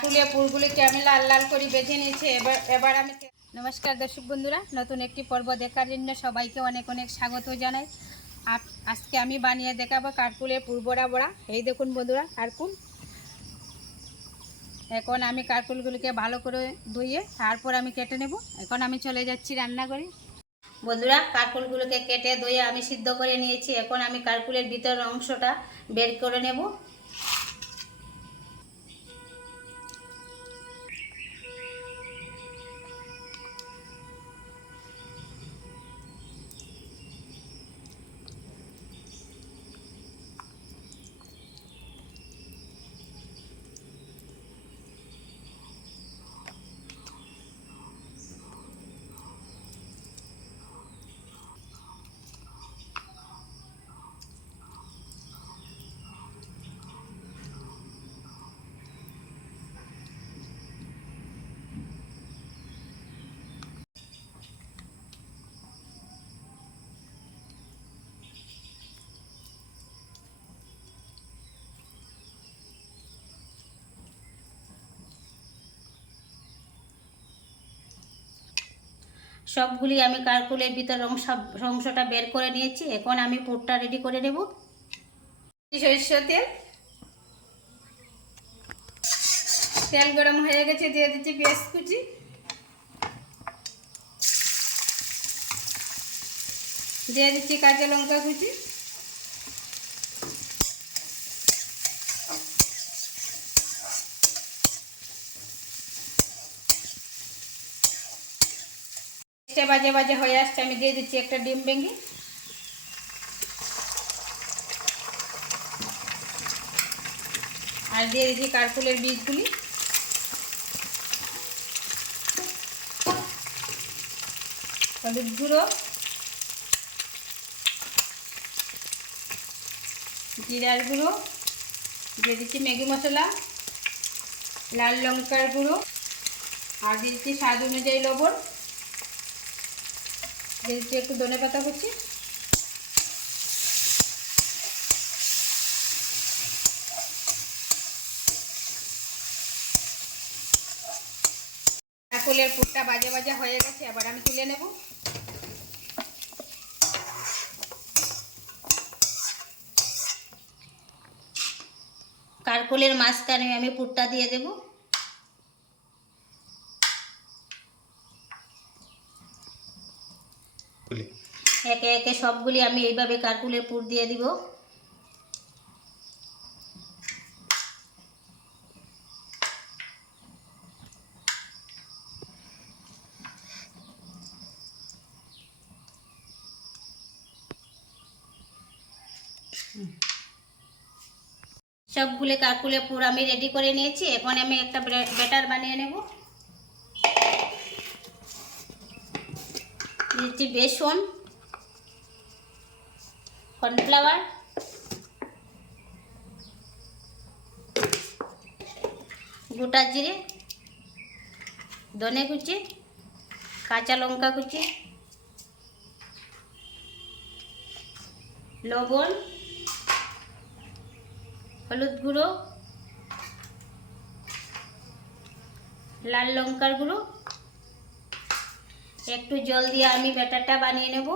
কাঠুলিয়া পুরগুলিকে আমি লাল লাল করে বেছে নিয়েছি। এবার আমি নমস্কার দর্শক বন্ধুরা, নতুন একটি পর্ব দেখার জন্য সবাইকে অনেক অনেক স্বাগত জানাই। আজকে আমি বানিয়ে দেখাবো কাঠকুলের পুর বড়া বড়া। এই দেখুন বন্ধুরা কাঠকুল। এখন আমি কাঠকুলগুলিকে ভালো করে ধুয়ে তারপর আমি কেটে নেব। এখন আমি চলে যাচ্ছি রান্নাঘরে। বন্ধুরা কাঠকুলগুলোকে কেটে ধুয়ে আমি সিদ্ধ করে নিয়েছি। এখন আমি কাঠকুলের ভিতরের অংশটা বের করে নেব। সবগুলি আমি কাঠকুলের ভিতর অংশটা বের করে নিয়েছি। এখন আমি পুরটা রেডি করে নেব। সরষের তেল গরম হয়ে গেছে, দিয়ে দিচ্ছি পেঁয়াজ কুচি, দিয়ে দিচ্ছি কাঁচা লঙ্কা কুচি, বাজে বাজে হয়ে আসছে। আমি দিয়ে দিচ্ছি একটা ডিম ভেঙে, আর দিয়ে দিচ্ছি কাঠকুলের বীজগুলি, হলুদ গুঁড়ো, জিরার গুঁড়ো, দিয়ে দিচ্ছি ম্যাগি মশলা, লাল লঙ্কার গুঁড়ো, আর দিয়ে দিচ্ছি স্বাদ অনুযায়ী লবণ, দিয়ে দিচ্ছি একটু ধনেপাতা কুচি। কাঠকুলের পুরটা বাজে বাজে হয়ে গেছে, এবার আমি তুলে নেব। কাঠকুলের মাঝখানে আমি পুরটা দিয়ে দেব। একে একে সবগুলি আমি এইভাবে কাঠকুলের পুর দিয়ে দিব। সবগুলো কাঠকুলের পুর আমি রেডি করে নিয়েছি। এখন আমি একটা ব্যাটার বানিয়ে নেব। দিচ্ছি বেসন, কর্নফ্লাওয়ার, গোটা জিরে, ধনে কুচি, কাঁচা লঙ্কা কুচি, লবণ, হলুদ গুঁড়ো, লাল লঙ্কার গুঁড়ো, একটু জল দিয়ে আমি ব্যাটারটা বানিয়ে নেব।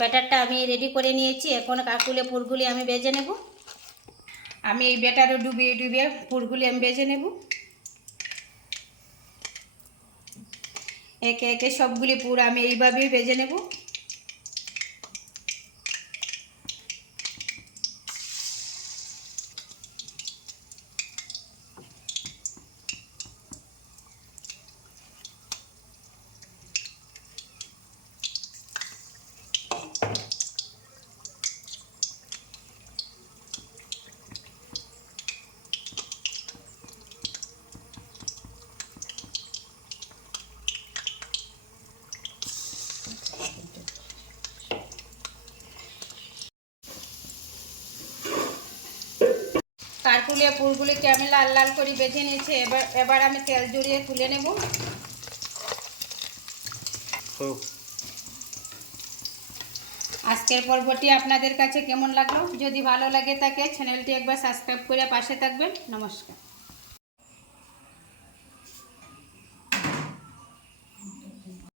ব্যাটারটা আমি রেডি করে নিয়েছি। এখন কাঠকুলের পুরগুলি আমি ভেজে নেব। আমি এই ব্যাটারে ডুবিয়ে ডুবিয়ে পুরগুলি আমি ভেজে নেব। একে একে সবগুলি পুর আমি এইভাবেই ভেজে নেব। কাঠকুলিয়া পুরগুলিকে আমি লাল লাল করে বেছে নিয়েছি। এবার আমি তেল জড়িয়ে তুলে নেব। আজকের পর্বটি আপনাদের কাছে কেমন লাগলো? যদি ভালো লাগে থাকে চ্যানেলটি একবার সাবস্ক্রাইব করে পাশে থাকবেন। নমস্কার।